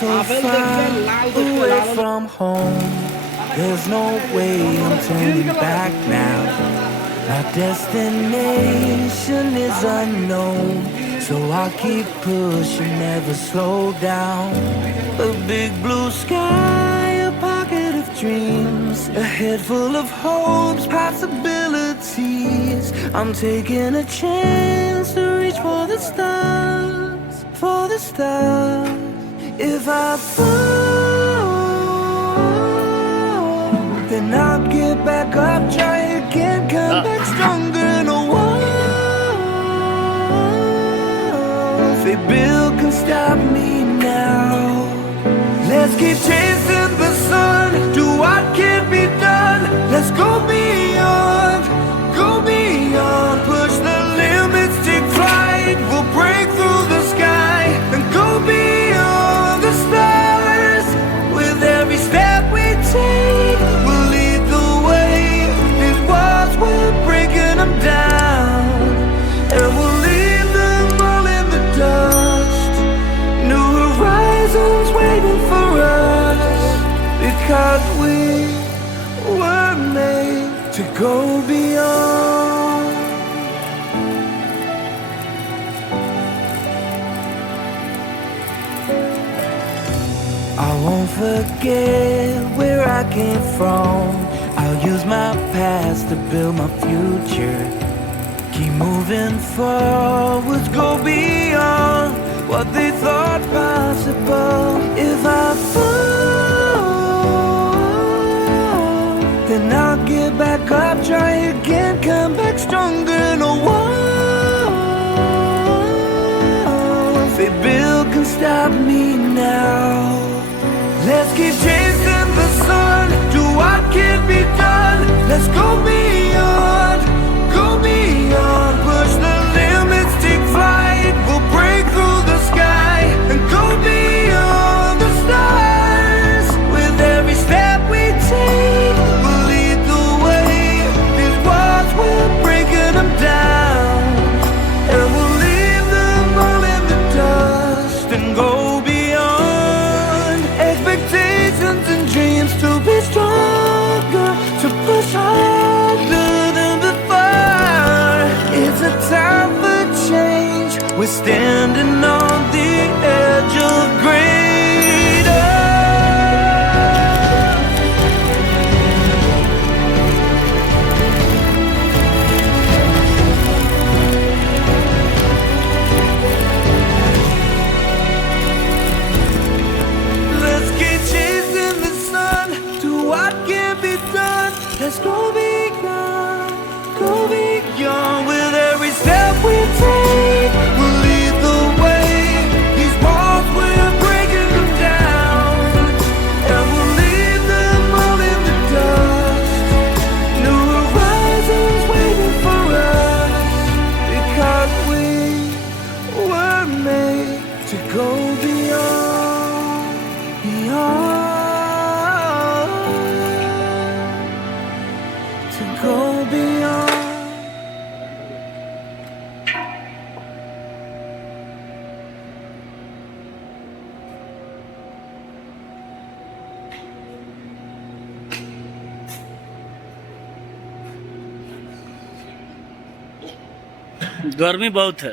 so far away from home. There's no way I'm turning back now. My destination is unknown, so I'll keep pushing, never slow down. A big blue sky, a pocket of dreams, a head full of hopes, possibilities. I'm taking a chance to reach for the stars, for the stars. If I fall, then I'll get back up, try again, come back stronger. No one, they build can stop me now. Let's keep chasing the sun, do what can be done. Let's go beyond, push the limits, take flight. We'll break through the sky and go beyond the stars. With every step we take, we'll lead the way. These walls, we're breaking them down, and we'll leave them all in the dust. New horizons waiting for us, because we were made to go beyond. I won't forget where I came from. I'll use my past to build my future. Keep moving forwards, go beyond what they thought possible. If I fall, then I'll get back up, try again, come back stronger. No one, they build can stop me now. Let's keep chasing the sun, do what can be done. Let's go beyond, push the limits, take flight. We'll break through the sky and go beyond the stars. With every step we take, we'll lead the way. These walls, we're breaking them down, and we'll leave them all in the dust and go beyond. Expectations and dreams to be stronger, to push harder than before. It's a time for change, we're standing on the edge of greater. Let's keep chasing the sun, do what can be done. Let's go beyond, with every step we take. We'll lead the way. These walls, we're breaking them down, and we'll leave them all in the dust. New horizons waiting for us, because we were made to go beyond, to go beyond. गर्मी बहुत है।